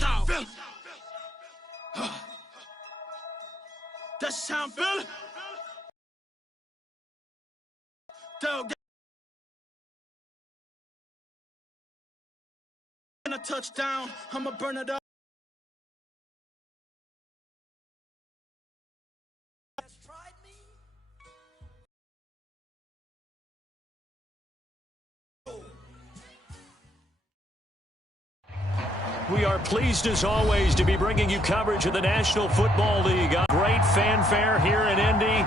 Talk. That's how I'm feeling. Dog. A touchdown, I'ma burn it up. We are pleased as always to be bringing you coverage of the National Football League. Great fanfare here in Indy.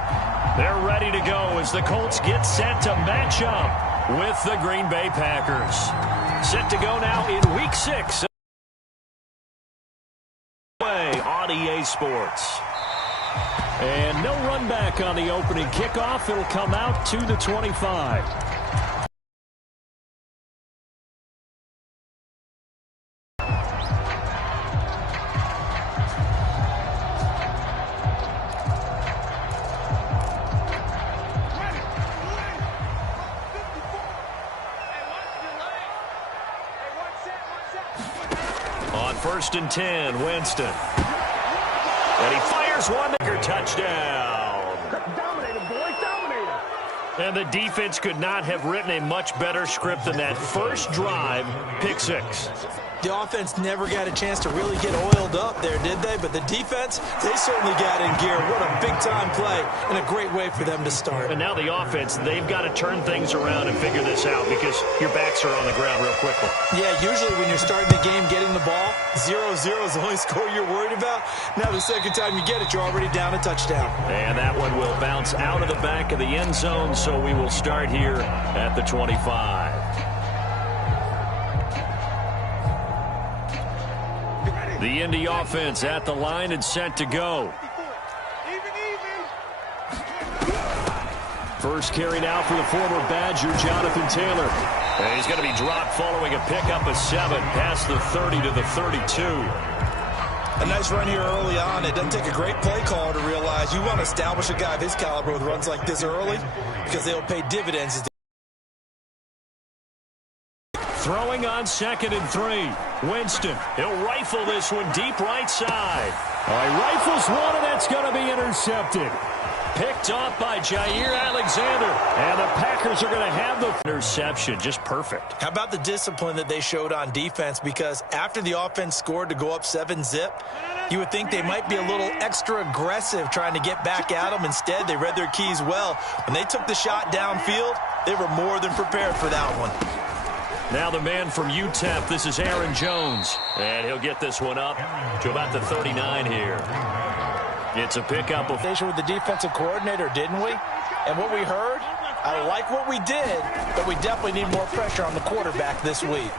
They're ready to go as the Colts get set to match up with the Green Bay Packers. Set to go now in Week 6 on EA Sports. And no run back on the opening kickoff. It'll come out to the 25. On 1st and 10, Winston. And he fires one. Touchdown. Dominated, boy. Dominated. And the defense could not have written a much better script than that first drive, pick 6. The offense never got a chance to really get oiled up there, did they? But the defense, they certainly got in gear. What a big-time play and a great way for them to start. And now the offense, they've got to turn things around and figure this out because your backs are on the ground real quickly. Yeah, usually when you're starting the game getting the ball, 0-0 is the only score you're worried about. Now the second time you get it, you're already down a touchdown. And that one will bounce out of the back of the end zone, so we will start here at the 25. The Indy offense at the line and set to go. First carry now for the former Badger, Jonathan Taylor. And he's going to be dropped following a pickup of 7 past the 30 to the 32. A nice run here early on. It doesn't take a great play caller to realize you want to establish a guy of his caliber with runs like this early because they'll pay dividends. Throwing on 2nd and 3. Winston, he'll rifle this one deep right side. He rifles one, and that's going to be intercepted. Picked off by Jair Alexander. And the Packers are going to have the interception. Just perfect. How about the discipline that they showed on defense? Because after the offense scored to go up 7-zip, you would think they might be a little extra aggressive trying to get back at them. Instead, they read their keys well. When they took the shot downfield, they were more than prepared for that one. Now the man from UTEP, this is Aaron Jones. And he'll get this one up to about the 39 here. It's a pickup of with the defensive coordinator, didn't we? And what we heard, I like what we did, but we definitely need more pressure on the quarterback this week.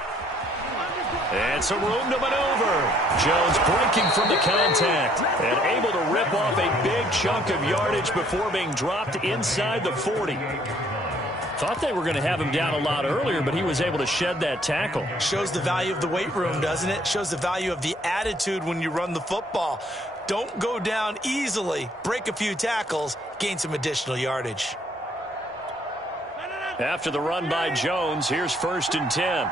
And some room to maneuver. Jones breaking from the contact and able to rip off a big chunk of yardage before being dropped inside the 40. Thought they were going to have him down a lot earlier, but he was able to shed that tackle. Shows the value of the weight room, doesn't it? Shows the value of the attitude when you run the football. Don't go down easily. Break a few tackles, gain some additional yardage. After the run by Jones, here's 1st and 10.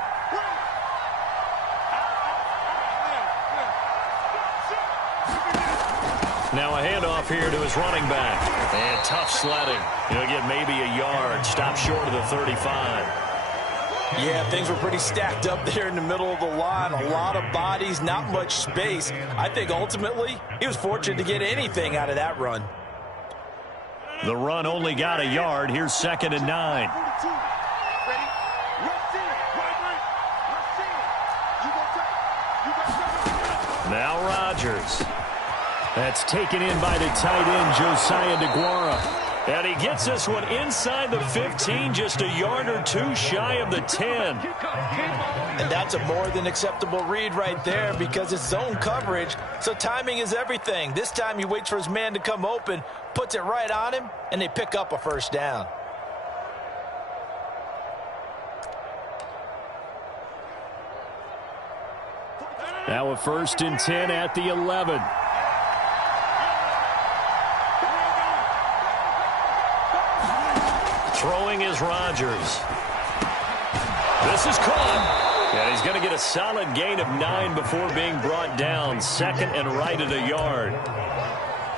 Now a handoff here to his running back. And tough sledding. He'll get maybe a yard. Stop short of the 35. Yeah, things were pretty stacked up there in the middle of the line. A lot of bodies, not much space. I think ultimately he was fortunate to get anything out of that run. The run only got a yard. Here's 2nd and 9. Now Rodgers. That's taken in by the tight end, Josiah DeGuara. And he gets this one inside the 15, just a yard or two shy of the 10. And that's a more than acceptable read right there because it's zone coverage, so timing is everything. This time he waits for his man to come open, puts it right on him, and they pick up a first down. Now a 1st and 10 at the 11. Throwing is Rodgers. This is caught. Yeah, he's going to get a solid gain of 9 before being brought down. Second and right at a yard.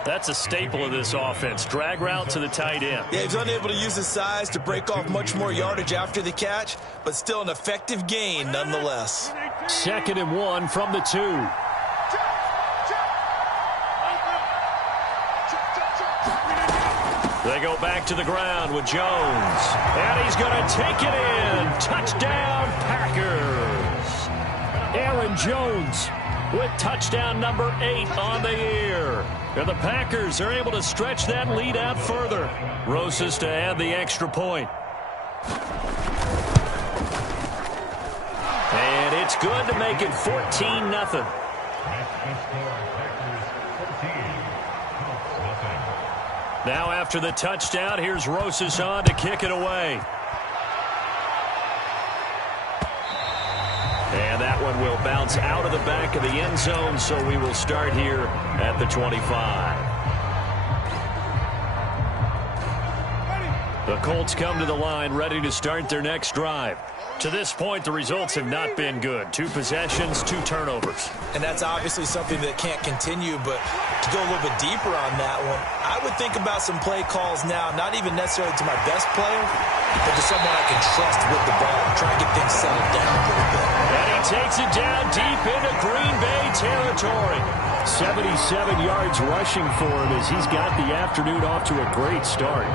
That's a staple of this offense. Drag route to the tight end. Yeah, he's unable to use his size to break off much more yardage after the catch, but still an effective gain nonetheless. Second and 1 from the 2. They go back to the ground with Jones. And he's going to take it in. Touchdown, Packers. Aaron Jones with touchdown number 8 on the year. And the Packers are able to stretch that lead out further. Rosas to add the extra point. And it's good to make it 14-0. Now after the touchdown, here's Rosas on to kick it away. And that one will bounce out of the back of the end zone, so we will start here at the 25. The Colts come to the line ready to start their next drive. To this point, the results have not been good. 2 possessions, 2 turnovers. And that's obviously something that can't continue, but to go a little bit deeper on that one, I would think about some play calls now, not even necessarily to my best player, but to someone I can trust with the ball and try and get things settled down a little bit. And he takes it down deep into Green Bay territory. 77 yards rushing for him as he's got the afternoon off to a great start.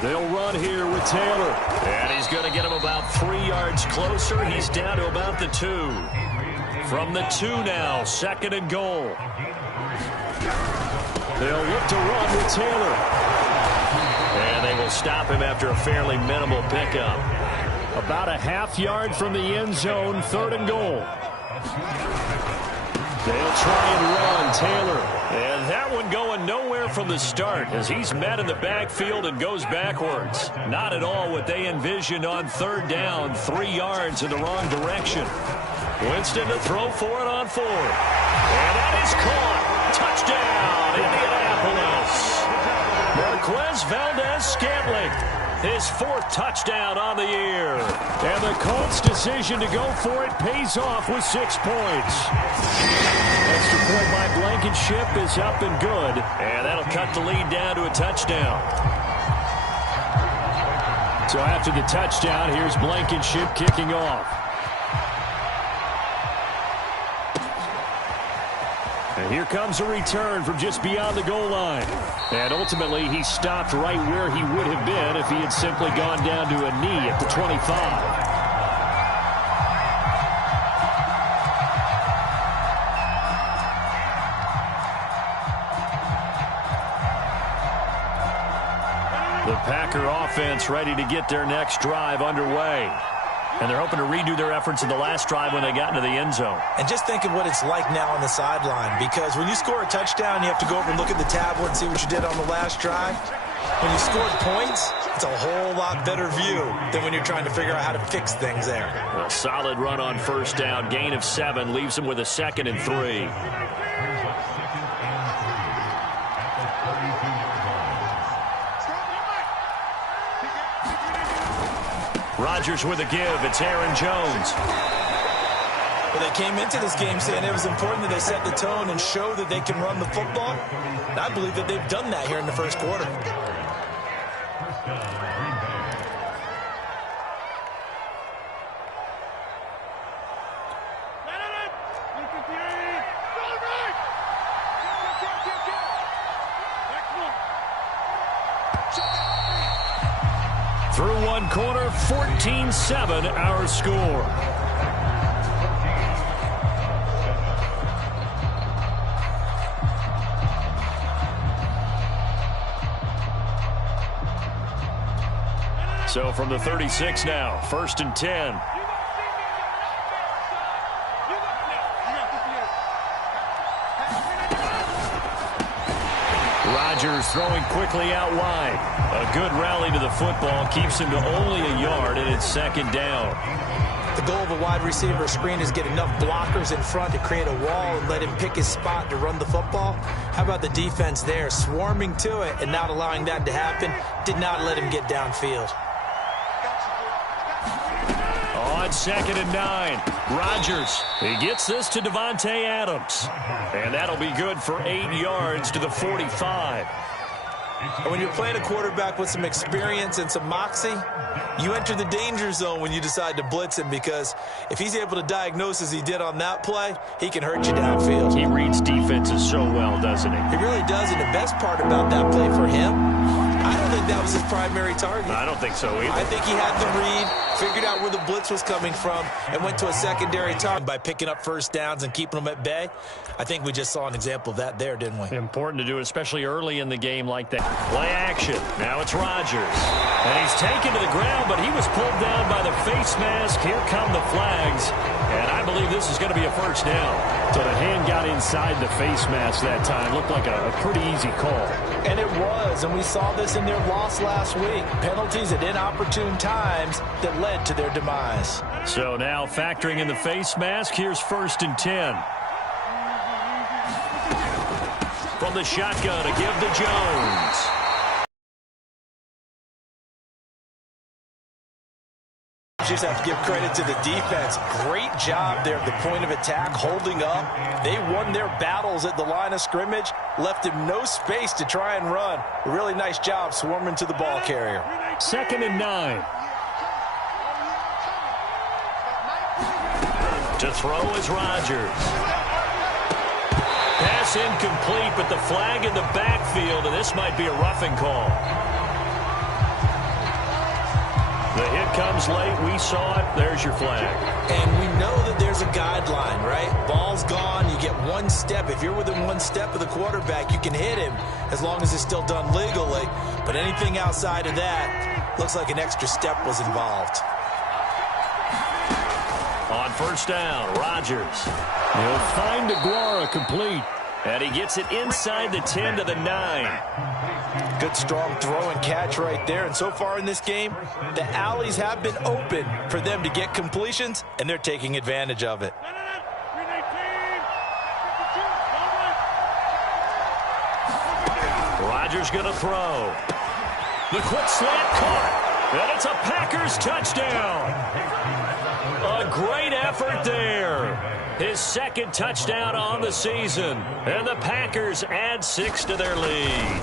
They'll run here with Taylor. And he's going to get him about 3 yards closer. He's down to about the 2. From the 2 now, second and goal. They'll look to run with Taylor. And they will stop him after a fairly minimal pickup. About a half yard from the end zone, third and goal. They'll try and run Taylor. And that one going nowhere from the start as he's met in the backfield and goes backwards. Not at all what they envisioned on third down. 3 yards in the wrong direction. Winston to throw for it on 4. And that is caught. Touchdown, Indianapolis. Marquez Valdez-Scantling. His 4th touchdown on the year. And the Colts' decision to go for it pays off with 6 points. Extra point by Blankenship is up and good. And that'll cut the lead down to a touchdown. So after the touchdown, here's Blankenship kicking off. And here comes a return from just beyond the goal line. And ultimately, he stopped right where he would have been if he had simply gone down to a knee at the 25. The Packer offense ready to get their next drive underway. And they're hoping to redo their efforts in the last drive when they got into the end zone. And just think of what it's like now on the sideline, because when you score a touchdown, you have to go over and look at the tablet and see what you did on the last drive. When you scored points, it's a whole lot better view than when you're trying to figure out how to fix things there. A solid run on first down, gain of 7, leaves him with a 2nd and 3. Rodgers with a give. It's Aaron Jones. Well, they came into this game saying it was important that they set the tone and show that they can run the football. And I believe that they've done that here in the first quarter. Through one quarter, 14-7 our score. So from the 36 now, 1st and 10. Rodgers throwing quickly out wide. A good rally to the football keeps him to only a yard, and it's 2nd down. The goal of a wide receiver screen is get enough blockers in front to create a wall and let him pick his spot to run the football. How about the defense there, swarming to it and not allowing that to happen? Did not let him get downfield. On 2nd and 9, Rodgers. He gets this to Davante Adams. And that'll be good for 8 yards to the 45. And when you're playing a quarterback with some experience and some moxie, you enter the danger zone when you decide to blitz him, because if he's able to diagnose as he did on that play, he can hurt you downfield. He reads defenses so well, doesn't he? He really does, and the best part about that play for him, I don't think that was his primary target. I don't think so either. I think he had the read, figured out where the blitz was coming from, and went to a secondary target by picking up first downs and keeping them at bay. I think we just saw an example of that there, didn't we? Important to do, especially early in the game like that. Play action. Now it's Rodgers. And he's taken to the ground, but he was pulled down by the face mask. Here come the flags. And I believe this is going to be a first down. So the hand got inside the face mask that time. Looked like a pretty easy call. And it was, and we saw this in their loss last week. Penalties at inopportune times that led to their demise. So now factoring in the face mask, here's 1st and 10. From the shotgun to give to Jones. Just have to give credit to the defense. Great job there at the point of attack, holding up. They won their battles at the line of scrimmage, left him no space to try and run. A really nice job swarming to the ball carrier. 2nd and 9. To throw is Rodgers. Pass incomplete, but the flag in the backfield, and this might be a roughing call. The hit comes late. We saw it. There's your flag. And we know that there's a guideline, right? Ball's gone. You get one step. If you're within one step of the quarterback, you can hit him as long as it's still done legally. But anything outside of that, looks like an extra step was involved. On 1st down, Rodgers. He'll find DeGuara complete. And he gets it inside the 10 to the 9. Good, strong throw and catch right there. And so far in this game, the alleys have been open for them to get completions, and they're taking advantage of it. Rodgers going to throw. The quick slant caught. And it's a Packers touchdown. A great effort there. His 2nd touchdown on the season. And the Packers add 6 to their lead.